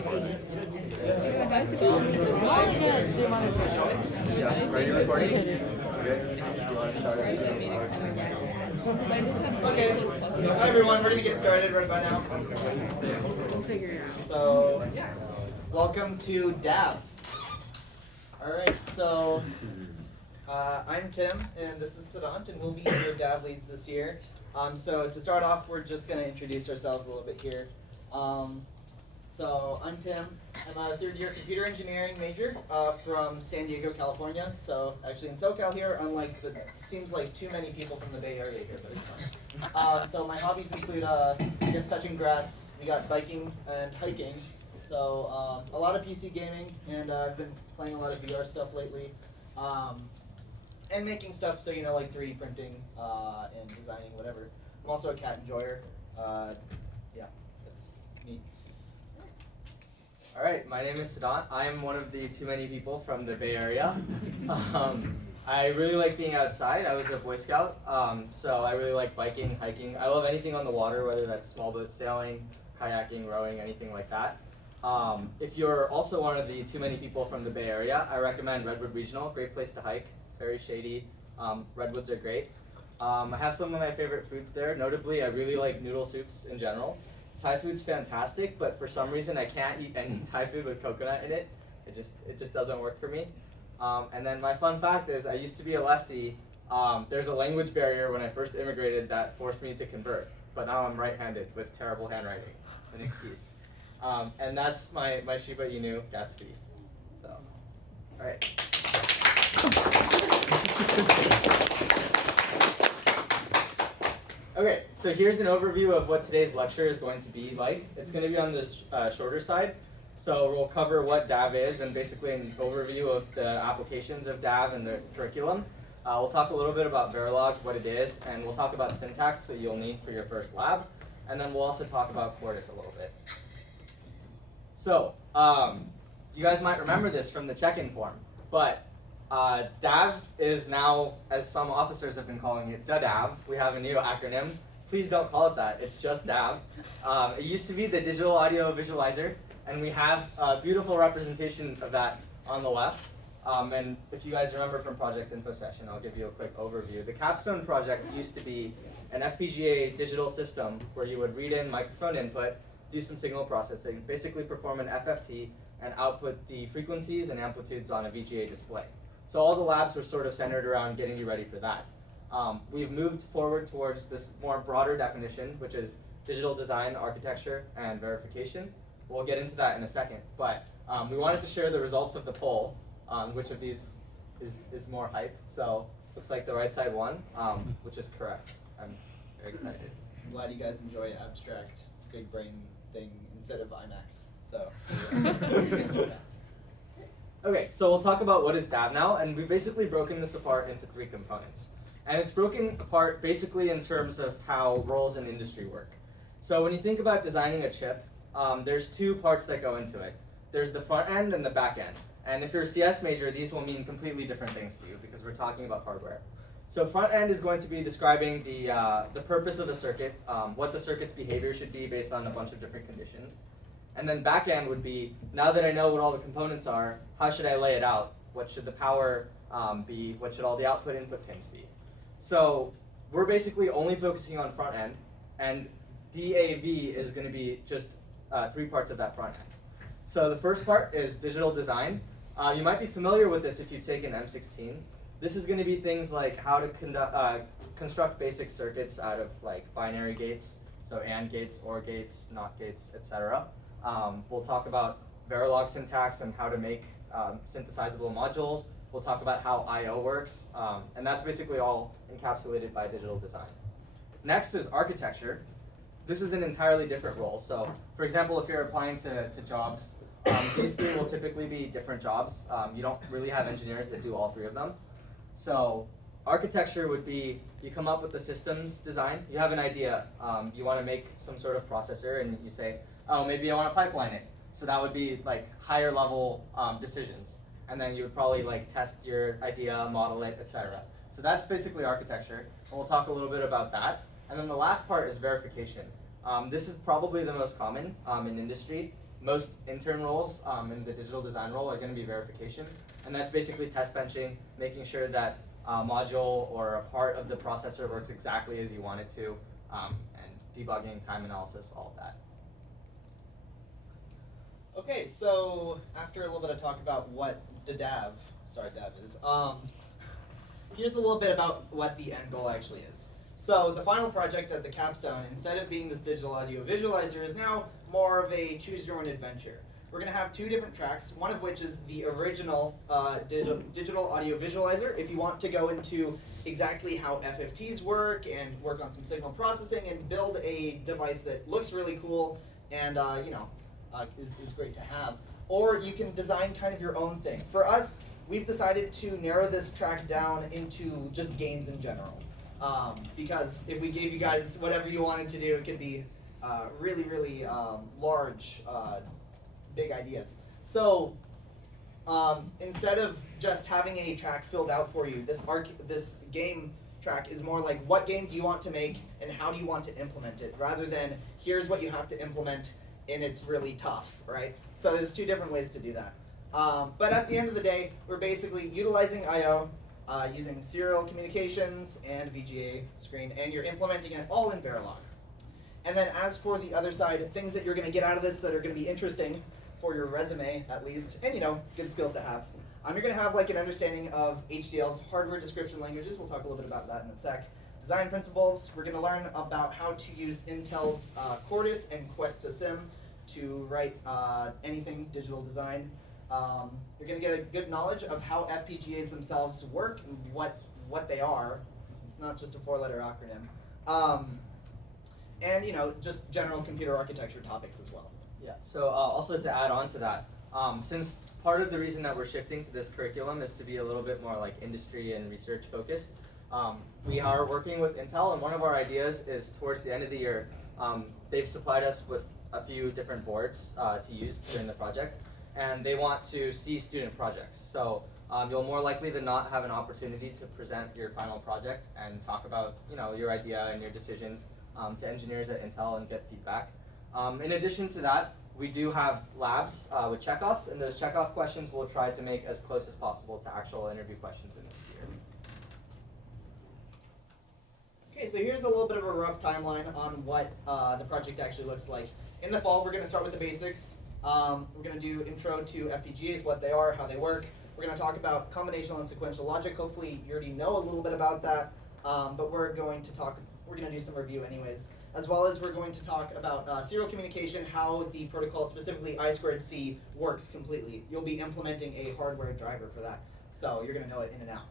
Ready recording? Good. You want to start it? Okay. Hi everyone, we're going to get started right by now. So, welcome to DAV. Alright, so I'm Tim, and this is Siddhant, and we'll be your DAV leads this year. So to start off, we're just going to introduce ourselves a little bit here. So I'm Tim. I'm a third-year computer engineering major from San Diego, California. So actually in SoCal here, unlike seems like too many people from the Bay Area here, but it's fine. So my hobbies include, I guess, touching grass. We got biking and hiking. So a lot of PC gaming, and I've been playing a lot of VR stuff lately. And making stuff, so like 3D printing and designing, whatever. I'm also a cat enjoyer. Yeah, that's me. All right, my name is Siddhant. I am one of the too many people from the Bay Area. I really like being outside. I was a Boy Scout, so I really like biking, hiking. I love anything on the water, whether that's small boat sailing, kayaking, rowing, anything like that. If you're also one of the too many people from the Bay Area, I recommend Redwood Regional. Great place to hike, very shady. Redwoods are great. I have some of my favorite foods there. Notably, I really like noodle soups in general. Thai food's fantastic, but for some reason I can't eat any Thai food with coconut in it. It just doesn't work for me. And then my fun fact is I used to be a lefty. There's a language barrier when I first immigrated that forced me to convert, but now I'm right-handed with terrible handwriting. An excuse. And that's my Shiba Inu Gatsby. So, all right. Okay, so here's an overview of what today's lecture is going to be like. It's going to be on the shorter side. So we'll cover what DAV is and basically an overview of the applications of DAV and the curriculum. We'll talk a little bit about Verilog, what it is, and we'll talk about syntax that you'll need for your first lab. And then we'll also talk about Quartus a little bit. So you guys might remember this from the check-in form, but DAV is now, as some officers have been calling it, DAV. We have a new acronym. Please don't call it that. It's just DAV. It used to be the Digital Audio Visualizer, and we have a beautiful representation of that on the left. And if you guys remember from Project's info session, I'll give you a quick overview. The Capstone project used to be an FPGA digital system where you would read in microphone input, do some signal processing, basically perform an FFT, and output the frequencies and amplitudes on a VGA display. So all the labs were sort of centered around getting you ready for that. We've moved forward towards this more broader definition, which is digital design, architecture, and verification. We'll get into that in a second, but we wanted to share the results of the poll on which of these is more hype. So looks like the right side won, which is correct. I'm very excited. I'm glad you guys enjoy abstract, big brain thing instead of IMAX. So. Okay, so we'll talk about what is DAV now, and we've basically broken this apart into 3 components. And it's broken apart basically in terms of how roles in industry work. So when you think about designing a chip, there's 2 parts that go into it. There's the front end and the back end. And if you're a CS major, these will mean completely different things to you because we're talking about hardware. So front end is going to be describing the purpose of a circuit, what the circuit's behavior should be based on a bunch of different conditions. And then back end would be, now that I know what all the components are, how should I lay it out? What should the power be? What should all the output input pins be? So we're basically only focusing on front end, and DAV is going to be just 3 parts of that front end. So the first part is digital design. You might be familiar with this if you've taken M16. This is going to be things like how to construct basic circuits out of like binary gates, so AND gates, OR gates, NOT gates, etc. We'll talk about Verilog syntax and how to make synthesizable modules. We'll talk about how I/O works, and that's basically all encapsulated by digital design. Next is architecture. This is an entirely different role. So, for example, if you're applying to jobs, these 3 will typically be different jobs. You don't really have engineers that do all 3 of them. So, architecture would be you come up with the systems design. You have an idea. You want to make some sort of processor, and you say, oh, maybe I want to pipeline it. So that would be like higher level decisions. And then you would probably like test your idea, model it, etc. So that's basically architecture. And we'll talk a little bit about that. And then the last part is verification. This is probably the most common in industry. most intern roles in the digital design role are going to be verification, and that's basically test benching, making sure that a module or a part of the processor works exactly as you want it to, and debugging, time analysis, all of that. Okay, so after a little bit of talk about what DAV is, here's a little bit about what the end goal actually is. So the final project at the capstone, instead of being this digital audio visualizer, is now more of a choose your own adventure. We're going to have two different tracks, one of which is the original digital audio visualizer, if you want to go into exactly how FFTs work and work on some signal processing and build a device that looks really cool and is great to have. Or you can design kind of your own thing. For us, we've decided to narrow this track down into just games in general. Because if we gave you guys whatever you wanted to do, it could be really, really large, big ideas. So instead of just having a track filled out for you, this game track is more like, what game do you want to make and how do you want to implement it, rather than here's what you have to implement and it's really tough, right? So there's two different ways to do that. But at the end of the day, we're basically utilizing I/O, using serial communications and VGA screen, and you're implementing it all in Verilog. And then as for the other side, things that you're going to get out of this that are going to be interesting for your resume, at least, and good skills to have. You're going to have like an understanding of HDLs, hardware description languages. We'll talk a little bit about that in a sec. Design principles. We're going to learn about how to use Intel's Cordis and Questa Sim to write anything digital design. You're going to get a good knowledge of how FPGAs themselves work and what they are. It's not just a four-letter acronym. And just general computer architecture topics as well. Yeah, so also to add on to that, since part of the reason that we're shifting to this curriculum is to be a little bit more like industry and research focused, we are working with Intel, and one of our ideas is towards the end of the year, they've supplied us with a few different boards to use during the project, and they want to see student projects. So you'll more likely than not have an opportunity to present your final project and talk about your idea and your decisions to engineers at Intel and get feedback. In addition to that, we do have labs with checkoffs, and those checkoff questions we'll try to make as close as possible to actual interview questions in this year. Okay, so here's a little bit of a rough timeline on what the project actually looks like. In the fall, we're going to start with the basics. We're going to do intro to FPGAs, what they are, how they work. We're going to talk about combinational and sequential logic. Hopefully you already know a little bit about that, but we're going to do some review anyways. As well as we're going to talk about serial communication, how the protocol, specifically I2C, works completely. You'll be implementing a hardware driver for that, so you're going to know it in and out.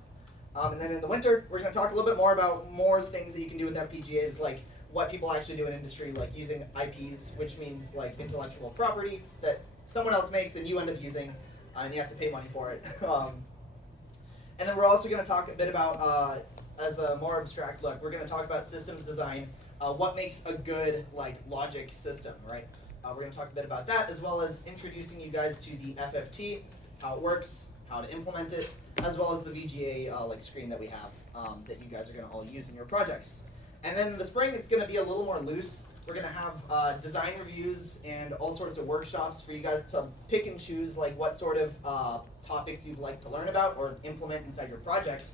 And then in the winter, we're going to talk a little bit more about more things that you can do with FPGAs, like what people actually do in industry, like using IPs, which means like intellectual property that someone else makes and you end up using, and you have to pay money for it. And then we're also going to talk a bit about, as a more abstract look, we're going to talk about systems design, what makes a good logic system, right? We're going to talk a bit about that, as well as introducing you guys to the FFT, how it works, how to implement it, as well as the VGA screen that we have that you guys are going to all use in your projects. And then in the spring, it's going to be a little more loose. We're going to have design reviews and all sorts of workshops for you guys to pick and choose what sort of topics you'd like to learn about or implement inside your project.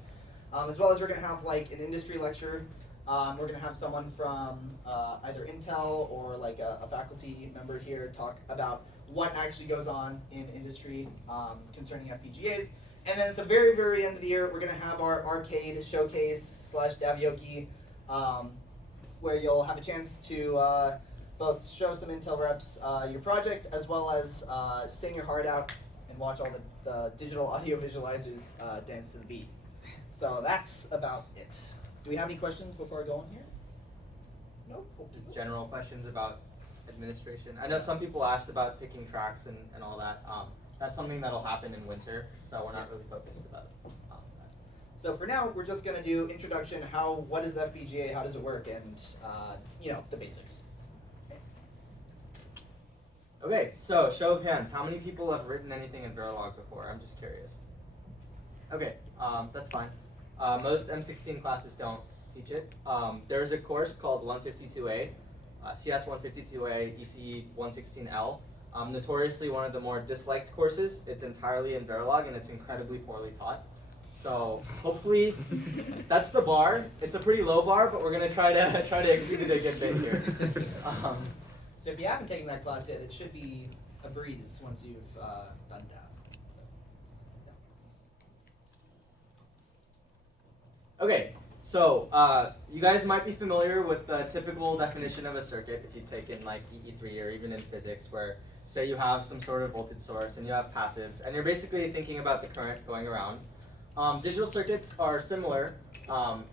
As well as we're going to have an industry lecture. We're going to have someone from either Intel or a faculty member here talk about what actually goes on in industry concerning FPGAs. And then at the very, very end of the year, we're going to have our arcade showcase / davioki, where you'll have a chance to both show some Intel reps your project, as well as sing your heart out and watch all the digital audio visualizers dance to the beat. So that's about it. Do we have any questions before I go on here? Nope. Just general questions about administration. I know some people asked about picking tracks and all that. That's something that'll happen in winter, so we're not really focused about that. So for now, we're just going to do introduction, what is FPGA, how does it work, and the basics. Okay, so show of hands. How many people have written anything in Verilog before? I'm just curious. Okay, that's fine. Most M16 classes don't teach it. There's a course called 152A, CS 152A, ECE 116L. Notoriously one of the more disliked courses. It's entirely in Verilog, and it's incredibly poorly taught. So hopefully, that's the bar. It's a pretty low bar, but we're going to try to exceed it a good bit here. So if you haven't taken that class yet, it should be a breeze once you've done DAV. Okay, so you guys might be familiar with the typical definition of a circuit if you've taken like EE3 or even in physics, where say you have some sort of voltage source and you have passives, and you're basically thinking about the current going around. Digital circuits are similar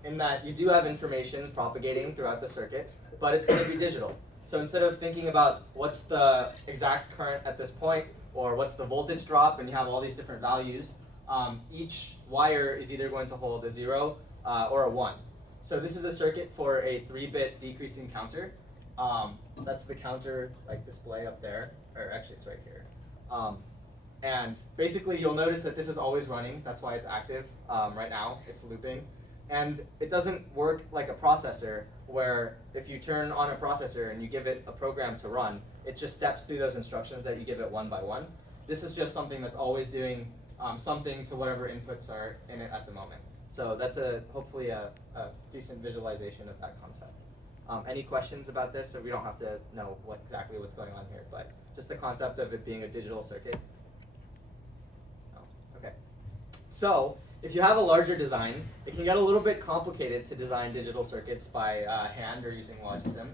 in that you do have information propagating throughout the circuit, but it's going to be digital. So instead of thinking about what's the exact current at this point, or what's the voltage drop, and you have all these different values, each wire is either going to hold a 0 or a 1. So this is a circuit for a 3-bit decreasing counter. That's the counter like display up there, or actually it's right here. And basically you'll notice that this is always running. That's why it's active right now. It's looping. And it doesn't work like a processor, where if you turn on a processor and you give it a program to run, it just steps through those instructions that you give it one by one. This is just something that's always doing something to whatever inputs are in it at the moment. So that's hopefully a decent visualization of that concept. Any questions about this? So we don't have to know exactly what's going on here, but just the concept of it being a digital circuit. No? Okay. So if you have a larger design, it can get a little bit complicated to design digital circuits by hand or using Logisim,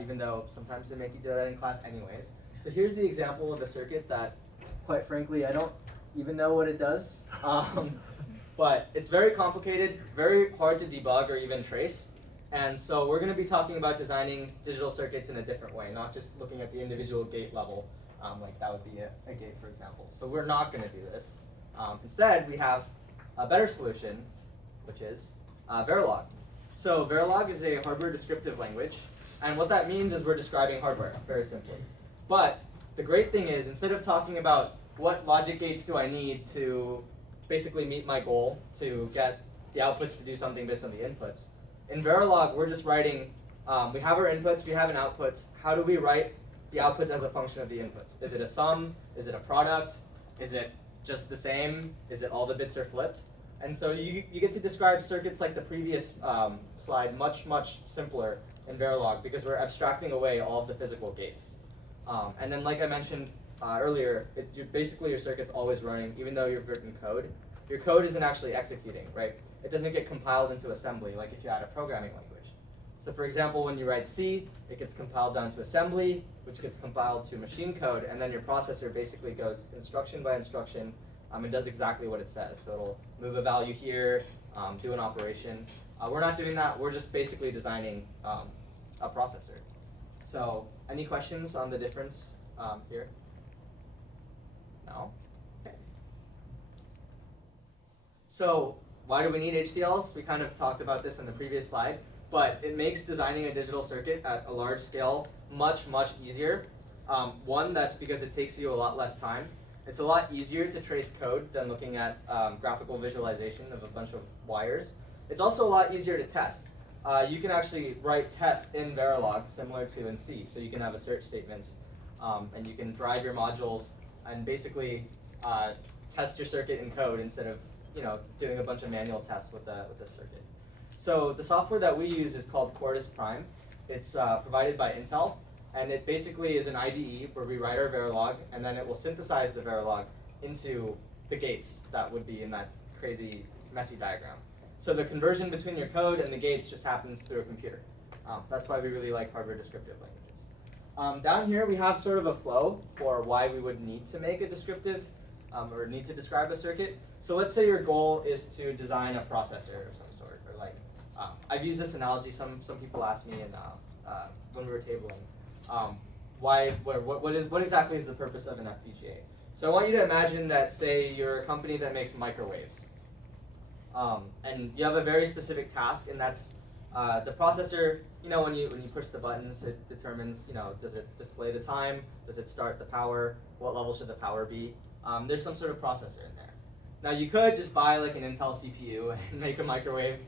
even though sometimes they make you do that in class anyways. So here's the example of a circuit that, quite frankly, I don't even know what it does. But it's very complicated, very hard to debug or even trace. And so we're going to be talking about designing digital circuits in a different way, not just looking at the individual gate level, like that would be a gate, for example. So we're not going to do this. Instead, we have a better solution, which is Verilog. So Verilog is a hardware descriptive language. And what that means is we're describing hardware, very simply. But the great thing is, instead of talking about what logic gates do I need to basically meet my goal to get the outputs to do something based on the inputs, in Verilog, we're just writing, we have our inputs, we have an outputs. How do we write the outputs as a function of the inputs? Is it a sum? Is it a product? Is it just the same? Is it all the bits are flipped? And so you get to describe circuits like the previous slide much, much simpler in Verilog, because we're abstracting away all of the physical gates. And then like I mentioned earlier, basically your circuit's always running, even though you've written code. Your code isn't actually executing, right? It doesn't get compiled into assembly like if you had a programming language. So for example, when you write C, it gets compiled down to assembly, which gets compiled to machine code, and then your processor basically goes instruction by instruction and does exactly what it says. So it'll move a value here, do an operation. We're not doing that. We're just basically designing a processor. So any questions on the difference here? No? Okay. So why do we need HDLs? We kind of talked about this in the previous slide, but it makes designing a digital circuit at a large scale much, much easier. One, that's because it takes you a lot less time. It's a lot easier to trace code than looking at graphical visualization of a bunch of wires. It's also a lot easier to test. You can actually write tests in Verilog, similar to in C. So you can have assert statements, and you can drive your modules and basically test your circuit in code instead of doing a bunch of manual tests with the circuit. So the software that we use is called Quartus Prime. It's provided by Intel, and it basically is an IDE where we write our Verilog, and then it will synthesize the Verilog into the gates that would be in that crazy, messy diagram. So the conversion between your code and the gates just happens through a computer. That's why we really like hardware descriptive languages. Down here we have sort of a flow for why we would need to make a descriptive, or need to describe a circuit. So let's say your goal is to design a processor of some sort, or like, I've used this analogy, some people asked me when we were tabling, what exactly is the purpose of an FPGA? So I want you to imagine that, say, you're a company that makes microwaves. And you have a very specific task, and that's the processor. When you push the buttons, it determines, does it display the time? Does it start the power? What level should the power be? There's some sort of processor in there. Now you could just buy like an Intel CPU and make a microwave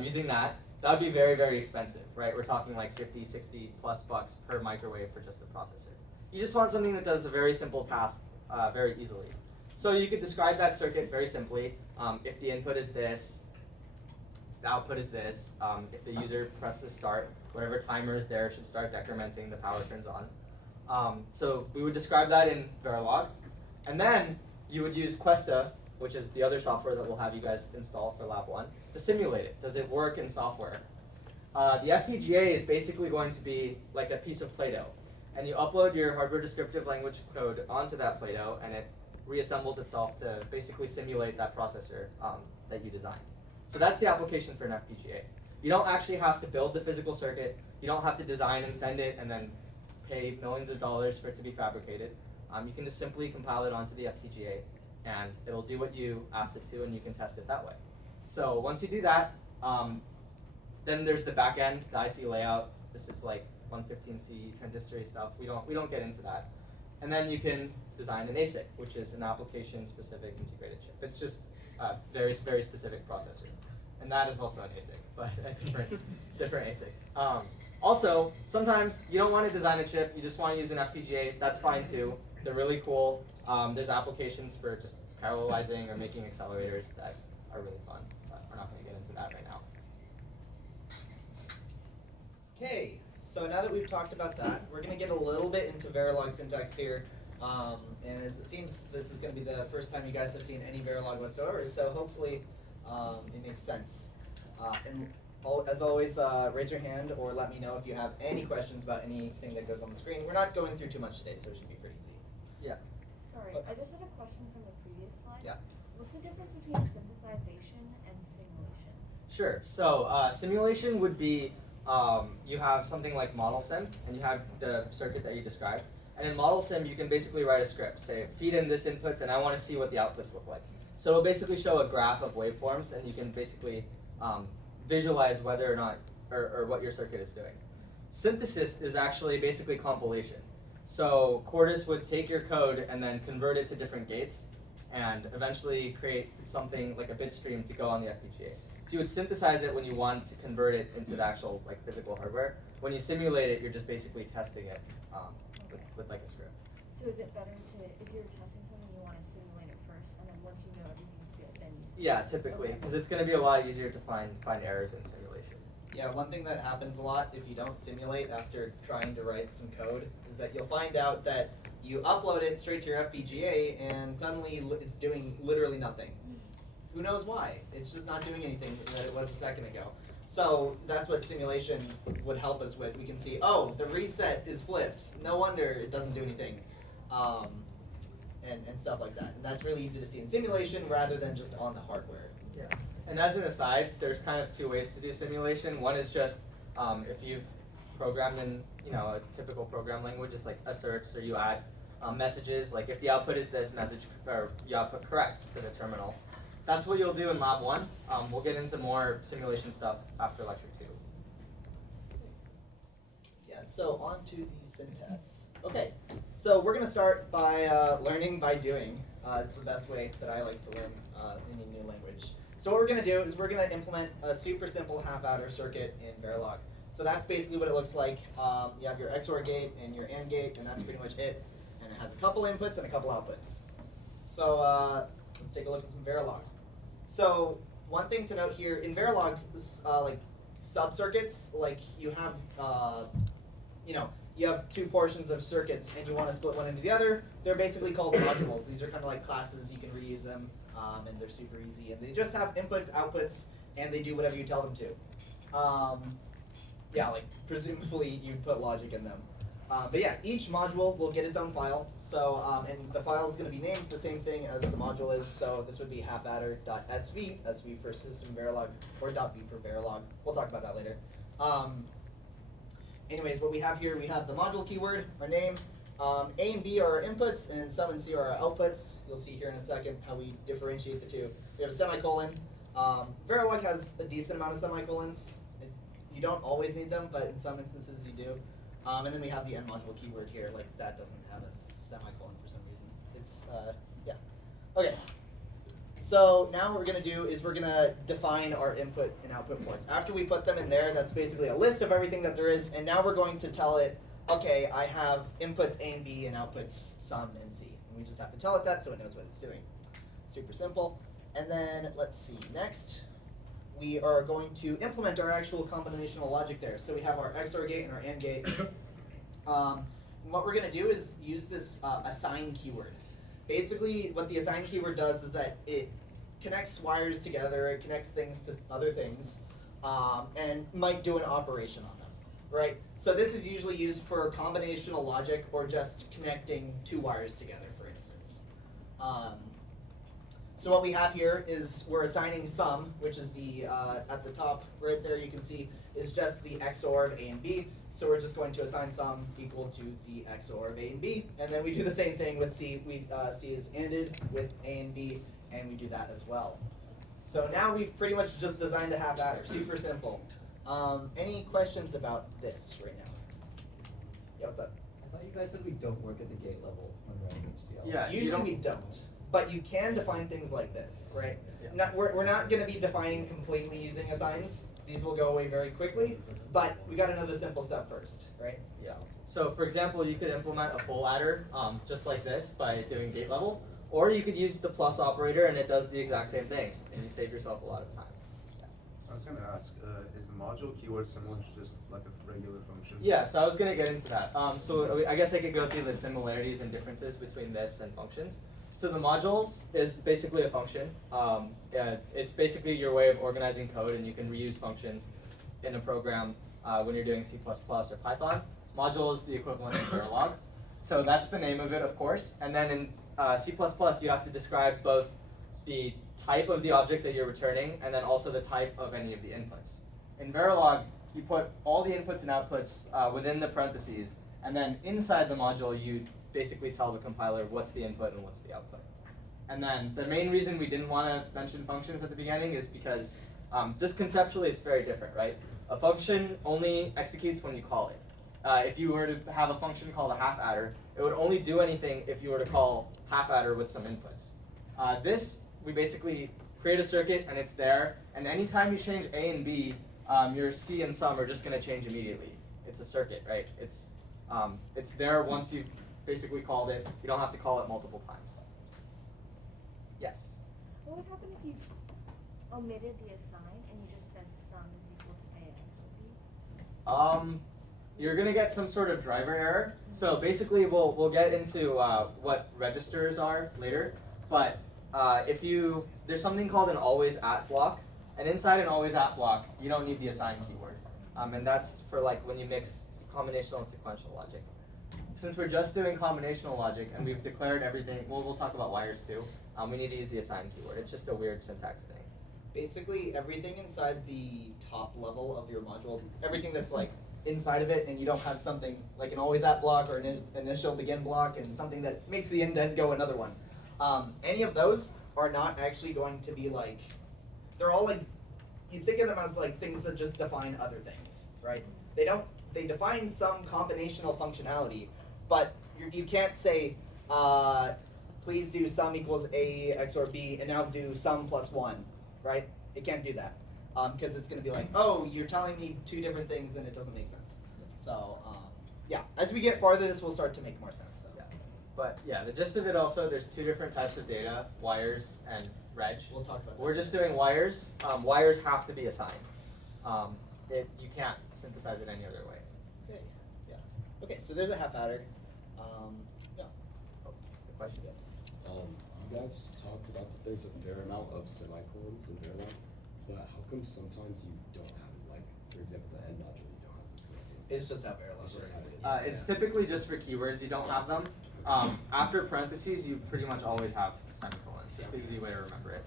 using that. That would be very, very expensive, right? We're talking like 50, 60 plus bucks per microwave for just the processor. You just want something that does a very simple task very easily. So you could describe that circuit very simply. If the input is this, the output is this. If the user presses start, whatever timer is there should start decrementing, the power turns on. So we would describe that in Verilog. And then you would use Questa, which is the other software that we'll have you guys install for Lab 1, to simulate it. Does it work in software? The FPGA is basically going to be like a piece of Play-Doh. And you upload your hardware descriptive language code onto that Play-Doh, and it reassembles itself to basically simulate that processor that you designed. So that's the application for an FPGA. You don't actually have to build the physical circuit. You don't have to design and send it and then pay millions of dollars for it to be fabricated. You can just simply compile it onto the FPGA, and it'll do what you asked it to, and you can test it that way. So once you do that, then there's the back end, the IC layout. This is like 115C transistory stuff. We don't get into that. And then you can design an ASIC, which is an application-specific integrated chip. It's just a very, very specific processor. And that is also an ASIC, but a different ASIC. Also, sometimes you don't want to design a chip, you just want to use an FPGA. That's fine too. They're really cool. There's applications for just parallelizing or making accelerators that are really fun, but we're not going to get into that right now. Okay, so now that we've talked about that, we're going to get a little bit into Verilog syntax here. And as it seems, this is going to be the first time you guys have seen any Verilog whatsoever, so hopefully it makes sense. As always, raise your hand or let me know if you have any questions about anything that goes on the screen. We're not going through too much today, so it should be pretty easy. Yeah. Sorry, I just had a question from the previous slide. Yeah. What's the difference between synthesization and simulation? Sure. So simulation would be you have something like model sim, and you have the circuit that you described. And in model sim, you can basically write a script. Say, feed in this input, and I want to see what the outputs look like. So it'll basically show a graph of waveforms, and you can basically visualize whether or not, or what your circuit is doing. Synthesis is actually basically compilation. So Quartus would take your code and then convert it to different gates, and eventually create something like a bit stream to go on the FPGA. So you would synthesize it when you want to convert it into the actual like physical hardware. When you simulate it, you're just basically testing it with like a script. So is it better to, if you're testing something, you want to simulate it first, and then once you know everything's good, then you Yeah, typically, because it's going to be a lot easier to find errors in simulation. Yeah, one thing that happens a lot if you don't simulate after trying to write some code is that you'll find out that you upload it straight to your FPGA and suddenly it's doing literally nothing. Who knows why? It's just not doing anything that it was a second ago. So that's what simulation would help us with. We can see, oh, the reset is flipped. No wonder it doesn't do anything, and stuff like that. And that's really easy to see in simulation rather than just on the hardware. Yeah. And as an aside, there's kind of two ways to do simulation. One is just if you've programmed in a typical program language, it's like asserts, or you add messages, like if the output is this message, or you output correct to the terminal. That's what you'll do in Lab 1. We'll get into more simulation stuff after Lecture 2. Yeah, so on to the syntax. Okay, so we're going to start by learning by doing. It's the best way that I like to learn any new language. So what we're going to do is we're going to implement a super simple half-adder circuit in Verilog. So that's basically what it looks like. You have your XOR gate and your AND gate, and that's pretty much it. And it has a couple inputs and a couple outputs. So let's take a look at some Verilog. So one thing to note here, in Verilog, like sub-circuits, like you have, you have two portions of circuits and you want to split one into the other, they're basically called modules. These are kind of like classes, you can reuse them, and they're super easy. And they just have inputs, outputs, and they do whatever you tell them to. Yeah, like presumably you'd put logic in them. But yeah, each module will get its own file. So, and the file is going to be named the same thing as the module is. So this would be halfadder.sv, SV for system Verilog, or .v for Verilog. We'll talk about that later. Anyways, what we have here, we have the module keyword, our name. A and B are our inputs, and sum and C are our outputs. You'll see here in a second how we differentiate the two. We have a semicolon. Verilog has a decent amount of semicolons. You don't always need them, but in some instances you do. And then we have the end module keyword here, like that doesn't have a semicolon for some reason. It's, yeah. Okay. So now what we're going to do is we're going to define our input and output ports. After we put them in there, that's basically a list of everything that there is, and now we're going to tell it okay, I have inputs A and B and outputs sum and C. And we just have to tell it that so it knows what it's doing. Super simple. And then let's see, next we are going to implement our actual combinational logic there. So we have our XOR gate and our AND gate. What we're going to do is use this assign keyword. Basically, what the assign keyword does is that it connects wires together, it connects things to other things, and might do an operation on them, right? So this is usually used for combinational logic or just connecting two wires together, for instance. So what we have here is we're assigning sum, which is the, at the top right there you can see, is just the XOR of A and B. So we're just going to assign sum equal to the XOR of A and B. And then we do the same thing with C. C is ANDed with A and B, and we do that as well. So now we've pretty much just designed a half adder, super simple. Any questions about this right now? Yeah, what's up? I thought you guys said we don't work at the gate level when writing HDL. Yeah, you Usually don't- we don't, but you can define things like this, right? Yeah. We're not going to be defining completely using assigns. These will go away very quickly, but we got to know the simple stuff first, right? Yeah. So for example, you could implement a full adder just like this by doing gate level, or you could use the plus operator and it does the exact same thing, and you save yourself a lot of time. I was going to ask, is the module keyword similar to just like a regular function? Yeah, so I was going to get into that. So I guess I could go through the similarities and differences between this and functions. So the modules is basically a function. It's basically your way of organizing code, and you can reuse functions in a program when you're doing C++ or Python. Module is the equivalent of Verilog. So that's the name of it, of course. And then in C++, you have to describe both the type of the object that you're returning and then also the type of any of the inputs. In Verilog, you put all the inputs and outputs within the parentheses, and then inside the module, you basically tell the compiler what's the input and what's the output. And then the main reason we didn't want to mention functions at the beginning is because just conceptually it's very different, right? A function only executes when you call it. If you were to have a function called a half adder, it would only do anything if you were to call half adder with some inputs. This, we basically create a circuit and it's there, and anytime you change A and B, your C and sum are just going to change immediately. It's a circuit, right? It's there once you've basically called it. You don't have to call it multiple times. Yes? What would happen if you omitted the assign and you just said sum is equal to A and B? You're gonna get some sort of driver error. So basically, we'll get into what registers are later. But there's something called an always at block, and inside an always at block, you don't need the assign keyword, and that's for like when you mix combinational and sequential logic. Since we're just doing combinational logic and we've declared everything, we'll talk about wires too. We need to use the assign keyword. It's just a weird syntax thing. Basically, everything inside the top level of your module, everything that's like inside of it, and you don't have something like an always at block or an initial begin block and something that makes the indent go another one. Any of those are not actually going to be like, they're all like, you think of them as like things that just define other things, right? They define some combinational functionality, but you can't say, please do sum equals A XOR B and now do sum plus 1, right? It can't do that. Because it's going to be like, oh, you're telling me two different things and it doesn't make sense. So, yeah, as we get farther, this will start to make more sense, though. Yeah. But yeah, the gist of it also, there's two different types of data, wires and reg. We'll talk about that. We're just doing wires. Wires have to be assigned. You can't synthesize it any other way. Okay, yeah. Okay, so there's a half adder. Yeah. Oh, good question. You guys talked about that there's a fair amount of semicolons in Verilog, but how come sometimes you don't have it? Like, for example, the end module, you don't have the semicolons. It's just how Verilog It's just works. how it is. It's typically just for keywords. You don't have them. After parentheses, you pretty much always have semicolons. It's the easy way to remember it.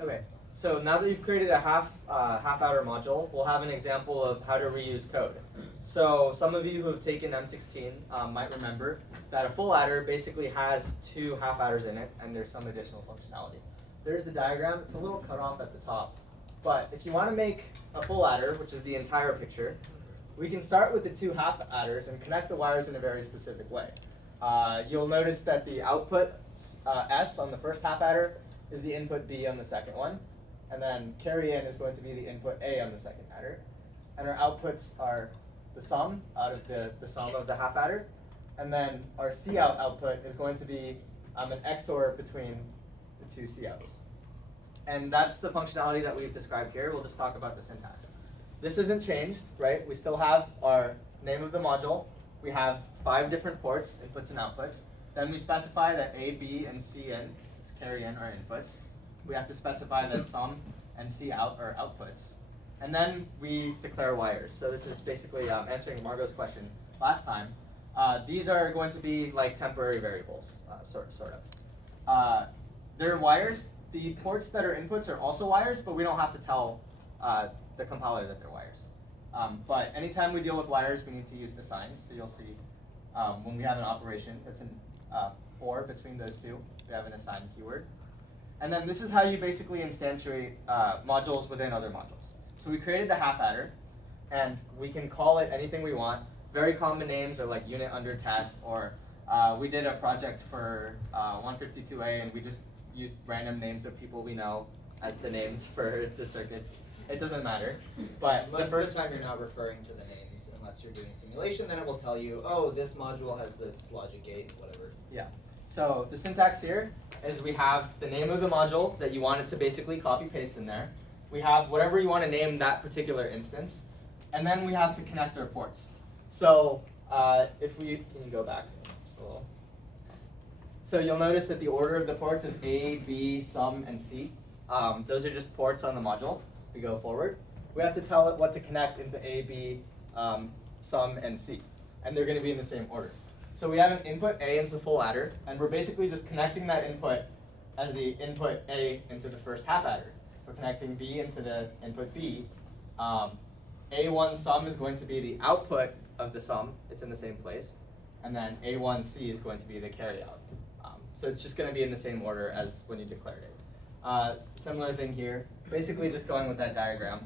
Okay. So now that you've created a half adder module, we'll have an example of how to reuse code. So some of you who have taken M16 might remember that a full adder basically has two half adders in it, and there's some additional functionality. There's the diagram. It's a little cut off at the top. But if you want to make a full adder, which is the entire picture, we can start with the two half adders and connect the wires in a very specific way. You'll notice that the output S on the first half adder is the input B on the second one. And then carry in is going to be the input A on the second adder. And our outputs are the sum out of the sum of the half adder. And then our cout output is going to be an XOR between the two couts. And that's the functionality that we've described here. We'll just talk about the syntax. This isn't changed, right? We still have our name of the module. We have 5 different ports, inputs and outputs. Then we specify that A, B, and C in, let's carry in our inputs. We have to specify that sum and cout are outputs. And then we declare wires. So this is basically answering Margot's question last time. These are going to be like temporary variables, sort of. They're wires. The ports that are inputs are also wires, but we don't have to tell the compiler that they're wires. But anytime we deal with wires, we need to use assigns. So you'll see when we have an operation that's an or between those two, we have an assign keyword. And then this is how you basically instantiate modules within other modules. So we created the half adder, and we can call it anything we want. Very common names are like unit under test, or we did a project for 152A, and we just used random names of people we know as the names for the circuits. It doesn't matter. But Most of the time you're not referring to the names unless you're doing simulation, then it will tell you, oh, this module has this logic gate, whatever. Yeah. So the syntax here is we have the name of the module that you want it to basically copy paste in there. We have whatever you want to name that particular instance. And then we have to connect our ports. So if we, can you go back just a little? So you'll notice that the order of the ports is A, B, sum, and C. Those are just ports on the module. We go forward. We have to tell it what to connect into A, B, sum, and C. And they're going to be in the same order. So we have an input A into full adder, and we're basically just connecting that input as the input A into the first half adder. We're connecting B into the input B. A1 sum is going to be the output of the sum. It's in the same place. And then A1C is going to be the carryout. So it's just going to be in the same order as when you declared it. Similar thing here. Basically just going with that diagram.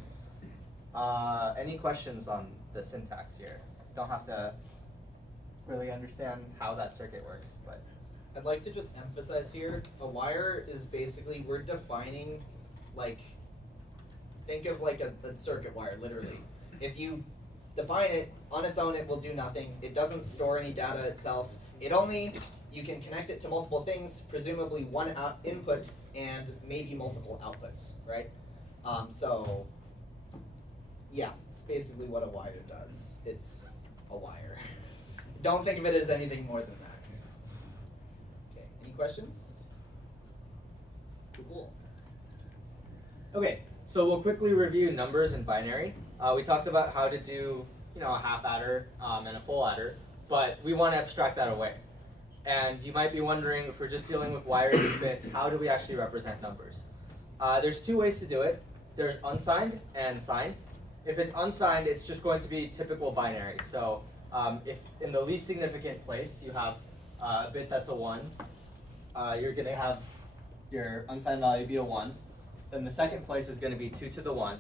Any questions on the syntax here? You don't have to really understand how that circuit works, but I'd like to just emphasize here, a wire is basically, we're defining, like, think of like a circuit wire, literally. If you define it on its own, it will do nothing. It doesn't store any data itself. It only, you can connect it to multiple things, presumably one input and maybe multiple outputs, right? So, yeah, it's basically what a wire does. It's a wire. Don't think of it as anything more than that. Okay, any questions? Cool. okay. So we'll quickly review numbers and binary. We talked about how to do, a half adder and a full adder, but we want to abstract that away. And you might be wondering, if we're just dealing with wires and bits, how do we actually represent numbers? There's 2 ways to do it. There's unsigned and signed. If it's unsigned, it's just going to be typical binary. So if in the least significant place you have a bit that's a 1, you're going to have your unsigned value be a 1. Then the second place is going to be 2 to the 1.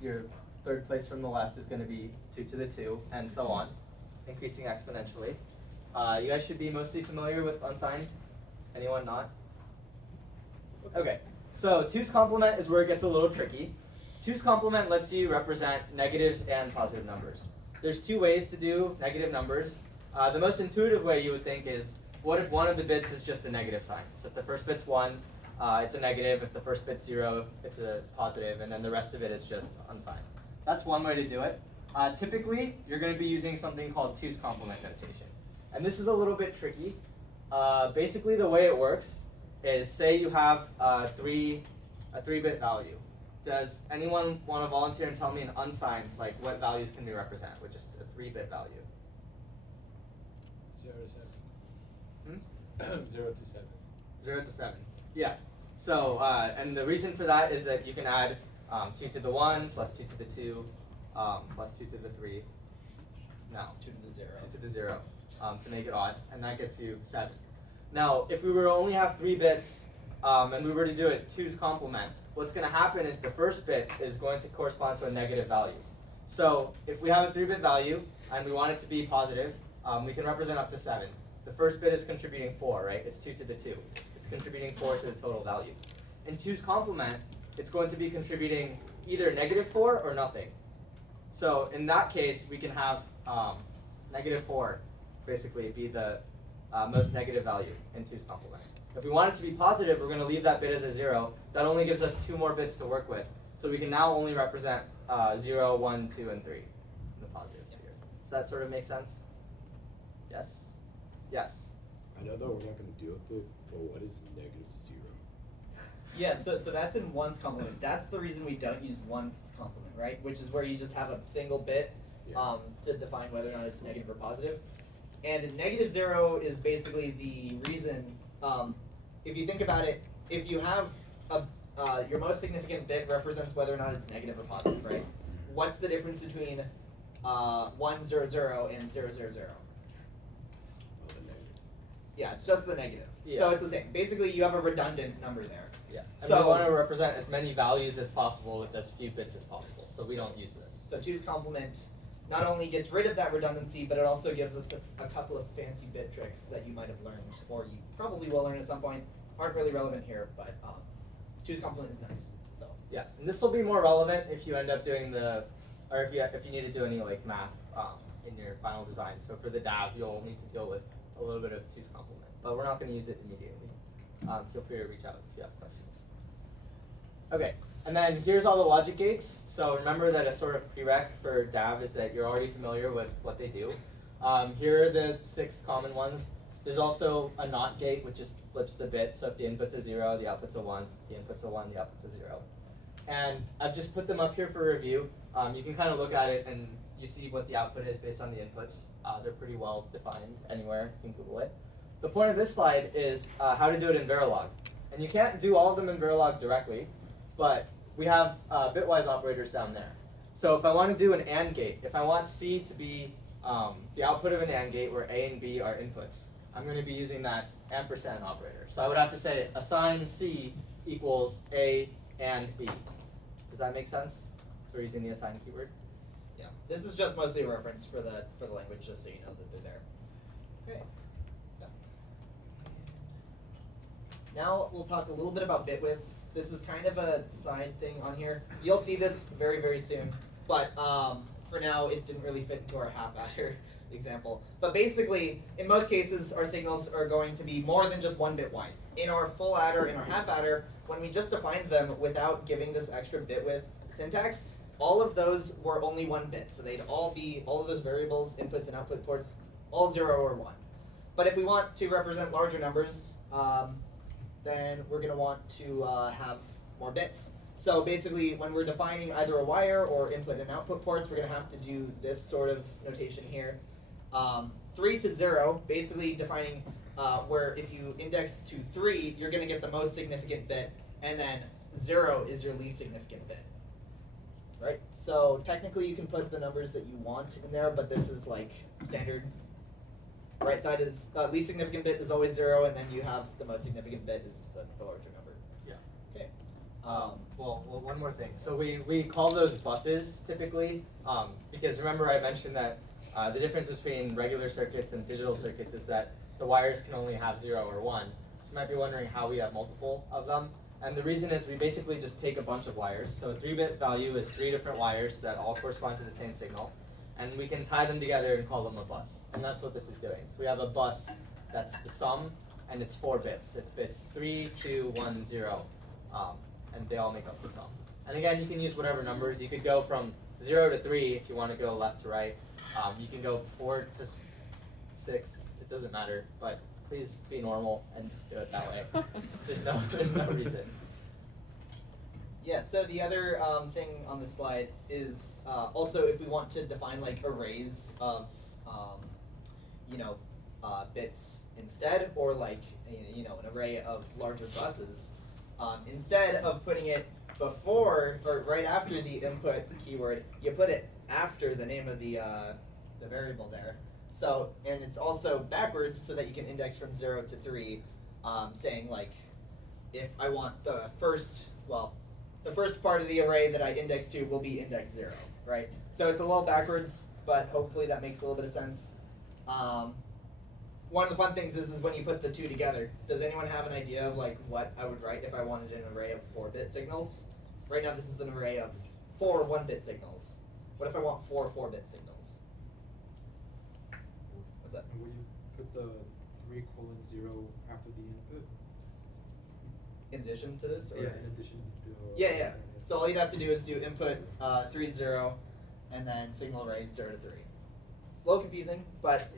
Your third place from the left is going to be 2 to the 2, and so on, increasing exponentially. You guys should be mostly familiar with unsigned. Anyone not? Okay, so 2's complement is where it gets a little tricky. 2's complement lets you represent negatives and positive numbers. There's 2 ways to do negative numbers. The most intuitive way you would think is, what if one of the bits is just a negative sign? So if the first bit's 1, it's a negative. If the first bit's 0, it's a positive, and then the rest of it is just unsigned. That's one way to do it. Typically, you're going to be using something called 2's complement notation. And this is a little bit tricky. Basically, the way it works is, say you have a 3-bit value. Does anyone want to volunteer and tell me an unsigned, like what values can we represent with just a 3-bit value? 0 to 7. 0 to 7. 0 to 7. Yeah. So, and the reason for that is that you can add 2 to the 1 plus 2 to the 2 plus 2 to the 3. No, 2 to the 0. 2 to the 0 to make it odd, and that gets you 7. Now, if we were to only have 3 bits and we were to do it 2's complement, what's going to happen is the first bit is going to correspond to a negative value. So if we have a 3-bit value and we want it to be positive, we can represent up to 7. The first bit is contributing 4, right? It's 2 to the 2. It's contributing 4 to the total value. In 2's complement, it's going to be contributing either -4 or nothing. So in that case, we can have -4 basically be the most negative value in 2's complement. If we want it to be positive, we're going to leave that bit as a 0. That only gives us 2 more bits to work with. So we can now only represent 0, 1, 2, and 3 in the positive sphere. Does that sort of make sense? Yes? Yes. I know that we're not going to deal with it, but what is -0? Yeah, so that's in 1's complement. That's the reason we don't use 1's complement, right? Which is where you just have a single bit to define whether or not it's negative or positive. And -0 is basically the reason, if you think about it, if you have your most significant bit represents whether or not it's negative or positive, right? What's the difference between 1, 0, 0 and 0, 0, 0? Oh, the negative. Yeah, it's just the negative. Yeah. So it's the same. Basically, you have a redundant number there. Yeah. And So we want to represent as many values as possible with as few bits as possible. So we don't use this. So 2's complement not only gets rid of that redundancy, but it also gives us a couple of fancy bit tricks that you might have learned, or you probably will learn at some point. Aren't really relevant here, but 2's complement is nice. So Yeah, and this will be more relevant if you end up doing or if you need to do any like math in your final design. So for the DAV, you'll need to deal with a little bit of 2's complement, but we're not going to use it immediately. Feel free to reach out if you have questions. Okay, and then here's all the logic gates. So remember that a sort of prereq for DAV is that you're already familiar with what they do. Here are the 6 common ones. There's also a NOT gate, which just flips the bit. So if the input's a 0, the output's a 1. The input's a 1, the output's a 0. And I've just put them up here for review. You can kind of look at it and you see what the output is based on the inputs. They're pretty well defined anywhere. You can Google it. The point of this slide is how to do it in Verilog. And you can't do all of them in Verilog directly, but we have bitwise operators down there. So if I want to do an AND gate, if I want C to be the output of an AND gate where A and B are inputs, I'm going to be using that ampersand operator. So I would have to say assign C equals A and B. Does that make sense? So we're using the assign keyword. yeah, this is just mostly a reference for the language, just so you know that they're there. Okay. Yeah. Now we'll talk a little bit about bit widths. This is kind of a side thing on here. You'll see this very, very soon, but for now it didn't really fit into our half adder example. But basically, in most cases, our signals are going to be more than just 1 bit wide. In our full adder, in our half adder, when we just defined them without giving this extra bit width syntax, all of those were only 1 bit. So they'd all be, all of those variables, inputs and output ports, all 0 or 1. But if we want to represent larger numbers, then we're going to want to have more bits. So basically, when we're defining either a wire or input and output ports, we're going to have to do this sort of notation here. 3 to 0, basically defining where if you index to 3, you're going to get the most significant bit, and then 0 is your least significant bit. Right? So technically, you can put the numbers that you want in there, but this is like standard. Right side is least significant bit is always 0, and then you have the most significant bit is the larger number. Yeah. Okay. Well, one more thing. So we call those buses typically because remember I mentioned that the difference between regular circuits and digital circuits is that the wires can only have 0 or 1. So you might be wondering how we have multiple of them. And the reason is we basically just take a bunch of wires. So a 3-bit value is 3 different wires that all correspond to the same signal. And we can tie them together and call them a bus. And that's what this is doing. So we have a bus that's the sum, and it's 4 bits. It's bits 3, 2, 1, 0, and they all make up the sum. And again, you can use whatever numbers. You could go from 0 to 3 if you want to go left to right. You can go 4 to 6. It doesn't matter, but please be normal and just do it that way. There's no reason. Yeah, so the other thing on this slide is also if we want to define like arrays of bits instead, or like an array of larger buses, instead of putting it before or right after the input keyword, you put it after the name of the variable there. So, and it's also backwards so that you can index from 0 to 3, saying like if I want the first part of the array that I index to will be index 0, right? So it's a little backwards, but hopefully that makes a little bit of sense. One of the fun things is when you put the two together. Does anyone have an idea of like what I would write if I wanted an array of 4-bit signals? Right now this is an array of 4 1-bit signals. What if I want 4 4-bit signals? What's that? And would you put the 3:0 after the input? In addition to this? Or? Yeah, in addition to. Yeah. So all you'd have to do is do input 3 0, and then signal write 0 to 3. A little confusing, but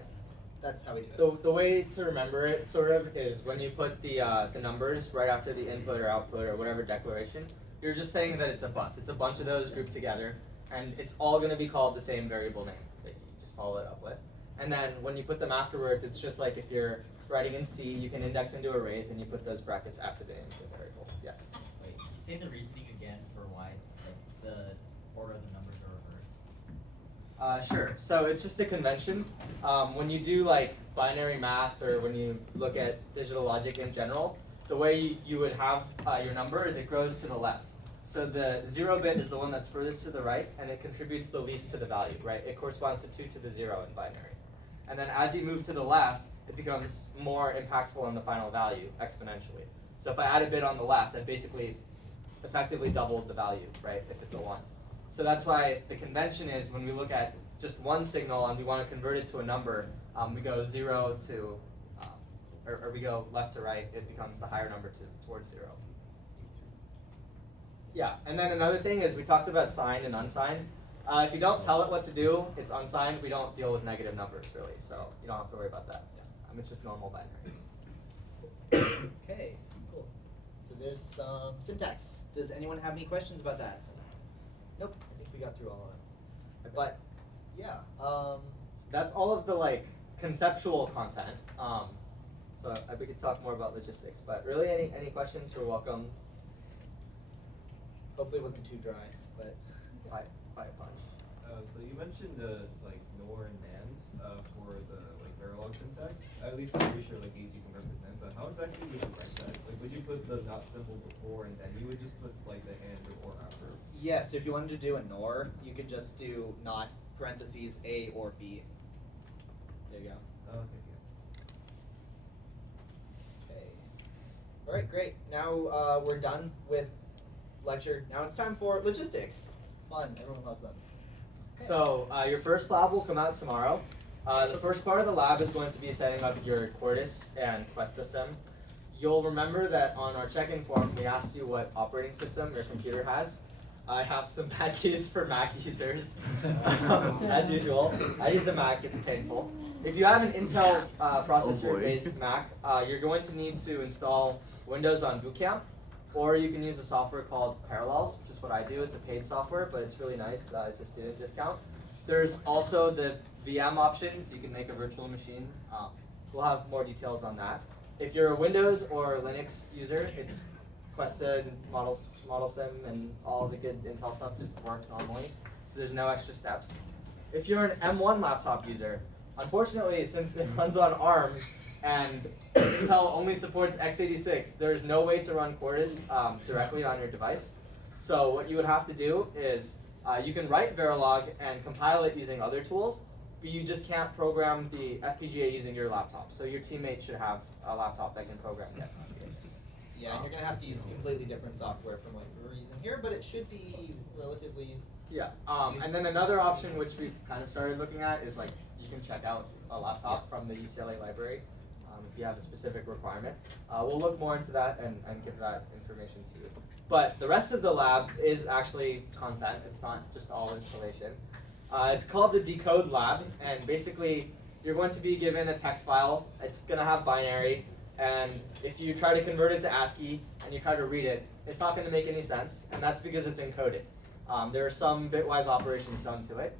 that's how we do it. The way to remember it sort of is when you put the numbers right after the input or output or whatever declaration, you're just saying that it's a bus. It's a bunch of those grouped together, and it's all going to be called the same variable name that you just follow it up with. And then when you put them afterwards, it's just like if you're writing in C, you can index into arrays, and you put those brackets after the name of the variable. Yes. Wait, say the reasoning again for why the order of the numbers are reversed. Sure. So it's just a convention. When you do like binary math or when you look at digital logic in general, the way you would have your number is it grows to the left. So the 0 bit is the one that's furthest to the right, and it contributes the least to the value, right? It corresponds to 2 to the 0 in binary. And then as you move to the left, it becomes more impactful on the final value exponentially. So if I add a bit on the left, I've basically effectively doubled the value, right, if it's a 1. So that's why the convention is when we look at just one signal and we want to convert it to a number, we go 0 to, or we go left to right, it becomes the higher number towards 0. Yeah, and then another thing is we talked about signed and unsigned. If you don't tell it what to do, it's unsigned. We don't deal with negative numbers really, so you don't have to worry about that. It's just normal binary. Okay, cool. So there's some syntax. Does anyone have any questions about that? Nope. I think we got through all of it. But yeah, So that's all of the like conceptual content. So we could talk more about logistics, but really any questions, you're welcome. hopefully it wasn't too dry, but By a punch. So you mentioned like NOR and NAND for the like Verilog syntax. At least I'm pretty sure like these you can represent, but how exactly would you write that? Like would you put the not symbol before and then you would just put like the and or after? yeah, so if you wanted to do a NOR, you could just do not parentheses A or B. There you go. Okay, Okay. All right, great. Now we're done with lecture. Now it's time for logistics. Fun. Everyone loves them. Okay. So your first lab will come out tomorrow. The first part of the lab is going to be setting up your Quartus and Questa sim. You'll remember that on our check-in form, we asked you what operating system your computer has. I have some bad news for Mac users, as usual. I use a Mac, it's painful. If you have an Intel processor-based Mac, you're going to need to install Windows on Boot Camp, or you can use a software called Parallels, which is what I do. It's a paid software, but it's really nice. It's a student discount. There's also the VM option, so you can make a virtual machine. We'll have more details on that. If you're a Windows or Linux user, it's Questa and ModelSim and all the good Intel stuff just work normally, so there's no extra steps. If you're an M1 laptop user, unfortunately, since it runs on ARM and Intel only supports x86, there's no way to run Quartus directly on your device. So what you would have to do is you can write Verilog and compile it using other tools, but you just can't program the FPGA using your laptop. So your teammate should have a laptop that can program it. Yeah, and you're gonna have to use completely different software from what we're using here, but it should be relatively. Yeah, and then another option which we've kind of started looking at is like you can check out a laptop from the UCLA library if you have a specific requirement. We'll look more into that and give that information to you. But the rest of the lab is actually content. It's not just all installation. It's called the Decode Lab, and basically you're going to be given a text file. It's going to have binary, and if you try to convert it to ASCII and you try to read it, it's not going to make any sense, and that's because it's encoded. There are some bitwise operations done to it,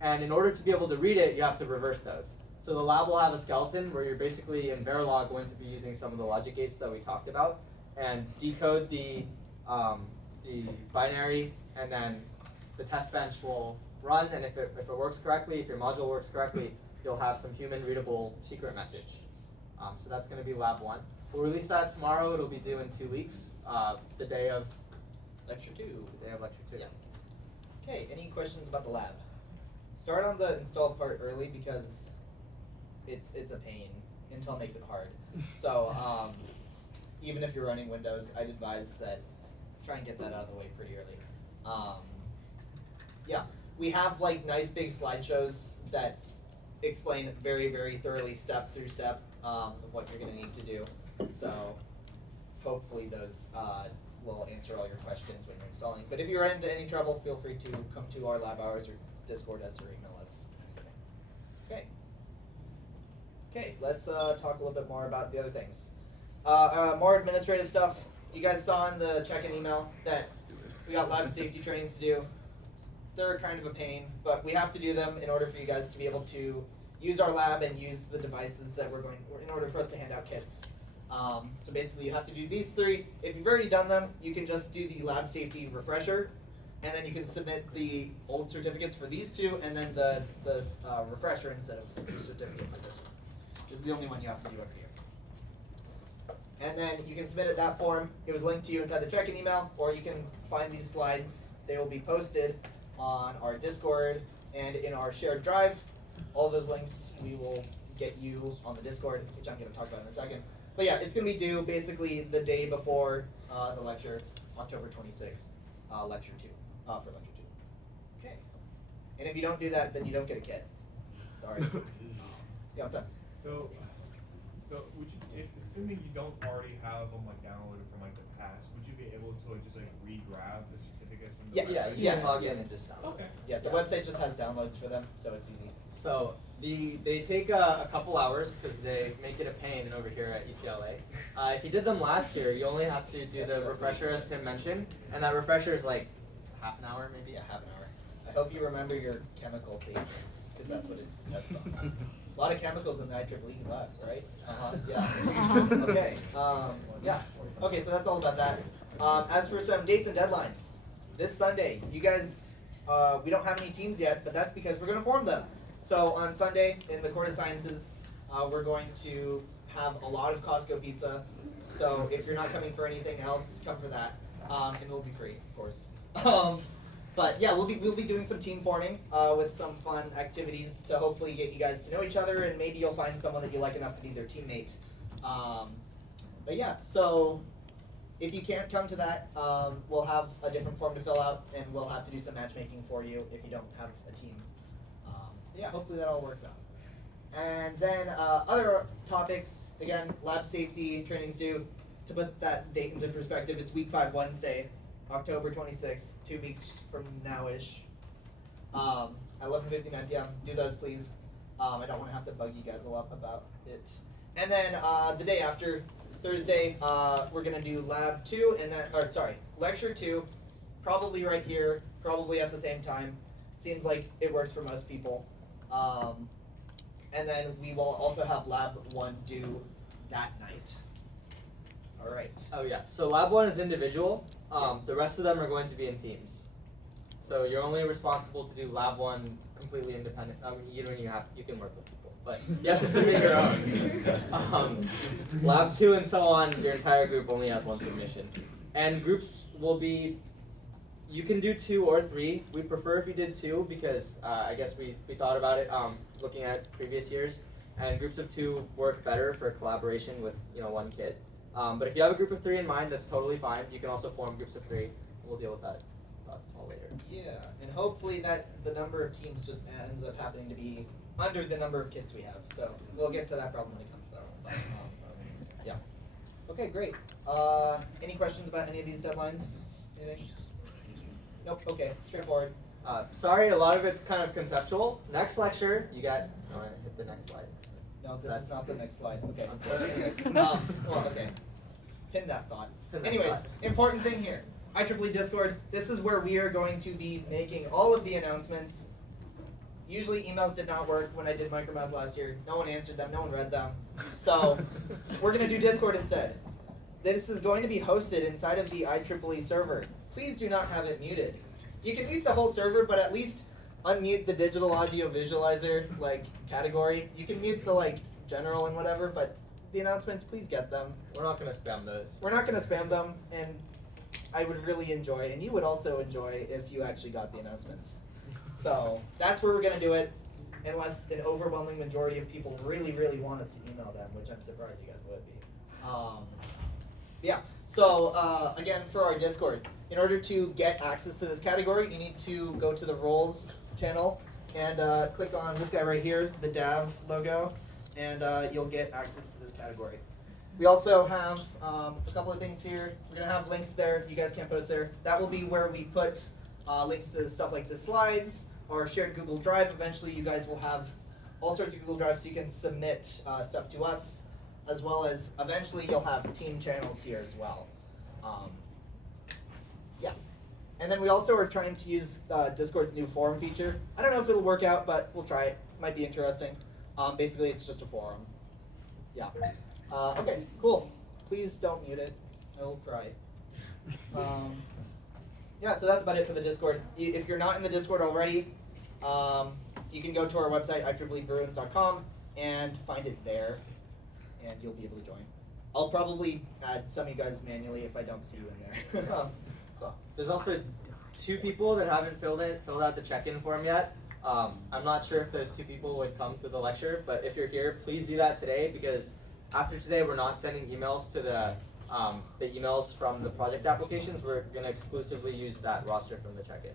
and in order to be able to read it, you have to reverse those. So the lab will have a skeleton where you're basically in Verilog going to be using some of the logic gates that we talked about and decode the binary, and then the test bench will run, and if it works correctly, if your module works correctly, you'll have some human readable secret message. So that's going to be lab 1. We'll release that tomorrow. It'll be due in 2 weeks, the day of Lecture 2. the day of lecture 2. Yeah. Okay, any questions about the lab? Start on the install part early because it's a pain. Intel makes it hard. So even if you're running Windows, I'd advise that try and get that out of the way pretty early. Yeah. we have like nice big slideshows that explain very, very thoroughly step through step of what you're gonna need to do. So hopefully those will answer all your questions when you're installing. But if you run into any trouble, feel free to come to our lab hours or Discord us or email us. Okay. Okay, let's talk a little bit more about the other things. More administrative stuff. You guys saw in the check-in email that we got lab safety trainings to do. They're kind of a pain, but we have to do them in order for you guys to be able to use our lab and use the devices that in order for us to hand out kits. So basically you have to do these 3. If you've already done them, you can just do the lab safety refresher, and then you can submit the old certificates for these 2, and then the refresher instead of the certificate for this one. This is the only one you have to do every year. And then you can submit it that form. It was linked to you inside the check-in email, or you can find these slides. They will be posted on our Discord and in our shared drive. All those links we will get you on the Discord, which I'm going to talk about in a second. But yeah, it's going to be due basically the day before the lecture, October 26th, lecture 2, for lecture 2. Okay. And if you don't do that, then you don't get a kit. Sorry. Yeah, what's up? So would you, if assuming you don't already have them like downloaded from like the past, would you be able to like just like re-grab the certificates from the website? You can log in and just download. Okay. Yeah, the website just has downloads for them, so it's easy. So they take a couple hours because they make it a pain over here at UCLA. If you did them last year, you only have to do the refresher as Tim mentioned, and that refresher is like half an hour maybe. Yeah, half an hour. I hope you remember your chemical safety, because that's what it does. A lot of chemicals in the IEEE lab, right? Yeah. Okay. Yeah. Okay, so that's all about that. As for some dates and deadlines, this Sunday, you guys, we don't have any teams yet, but that's because we're going to form them. So on Sunday in the Court of Sciences, we're going to have a lot of Costco pizza. So if you're not coming for anything else, come for that, and it'll be free, of course. But yeah, we'll be doing some team forming with some fun activities to hopefully get you guys to know each other, and maybe you'll find someone that you like enough to be their teammate. But yeah, so if you can't come to that, we'll have a different form to fill out, and we'll have to do some matchmaking for you if you don't have a team. Yeah, hopefully that all works out. And then other topics, again, lab safety trainings due. To put that date into perspective, it's week 5 Wednesday, October 26th, 2 weeks from now-ish. At 11:59 p.m. Do those, please. I don't want to have to bug you guys a lot about it. And then the day after, Thursday, we're going to do lab 2, and then, lecture 2, probably right here, probably at the same time. Seems like it works for most people. And then we will also have lab 1 due that night. All right. Oh yeah. So lab 1 is individual. The rest of them are going to be in teams. So you're only responsible to do lab 1 completely independent. I mean, you can work with people, but you have to submit your own. Lab 2 and so on, your entire group only has 1 submission. And groups will be, you can do 2 or 3. We prefer if you did 2 because I guess we thought about it looking at previous years, and groups of 2 work better for collaboration with 1 kid. But if you have a group of 3 in mind, that's totally fine. You can also form groups of 3. We'll deal with that all later. Yeah, and hopefully that the number of teams just ends up happening to be under the number of kids we have. So we'll get to that problem when it comes though. But, yeah. Okay, great. Any questions about any of these deadlines? Anything? Nope. Okay, straightforward. Sorry, a lot of it's kind of conceptual. Next lecture, you got. Oh, hit the next slide. No, this is not the next slide. Okay. Anyways, well, okay. Pin that thought. Anyways, important thing here. IEEE Discord. This is where we are going to be making all of the announcements. Usually emails did not work when I did Micromouse last year. No one answered them. No one read them. So we're going to do Discord instead. This is going to be hosted inside of the IEEE server. Please do not have it muted. You can mute the whole server, but at least unmute the digital audio visualizer category. You can mute the general and whatever, but the announcements, please get them. We're not going to spam those. We're not going to spam them, and I would really enjoy, and you would also enjoy if you actually got the announcements. So that's where we're going to do it, unless an overwhelming majority of people really, really want us to email them, which I'm surprised you guys would be. Yeah. So again, for our Discord, in order to get access to this category, you need to go to the roles channel and click on this guy right here, the DAV logo, and you'll get access to this category. We also have a couple of things here. We're going to have links there. You guys can't post there. That will be where we put links to stuff like the slides or shared Google Drive. Eventually, you guys will have all sorts of Google Drives so you can submit stuff to us, as well as eventually you'll have team channels here as well. Yeah. And then we also are trying to use Discord's new forum feature. I don't know if it'll work out, but we'll try it. Might be interesting. Basically, it's just a forum. Yeah. Okay, cool. Please don't mute it. I will cry. Yeah, so that's about it for the Discord. If you're not in the Discord already, you can go to our website, IEEEBruins.com, and find it there, and you'll be able to join. I'll probably add some of you guys manually if I don't see you in there. So There's also 2 people that haven't filled out the check-in form yet. I'm not sure if those 2 people would come to the lecture, but if you're here, please do that today, because after today, we're not sending emails to the emails from the project applications. We're going to exclusively use that roster from the check-in.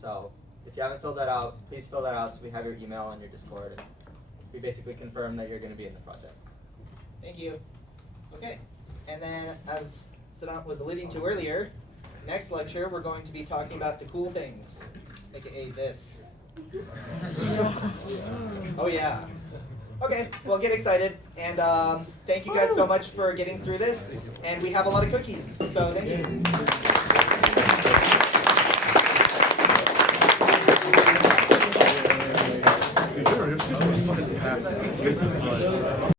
So if you haven't filled that out, please fill that out so we have your email and your Discord, and we basically confirm that you're going to be in the project. thank you. Okay, and then as Sadat was alluding to earlier, next lecture we're going to be talking about the cool things, aka this. Oh yeah. Okay, well get excited, and thank you guys so much for getting through this, and we have a lot of cookies, so thank you. Your schedule was fucking packed.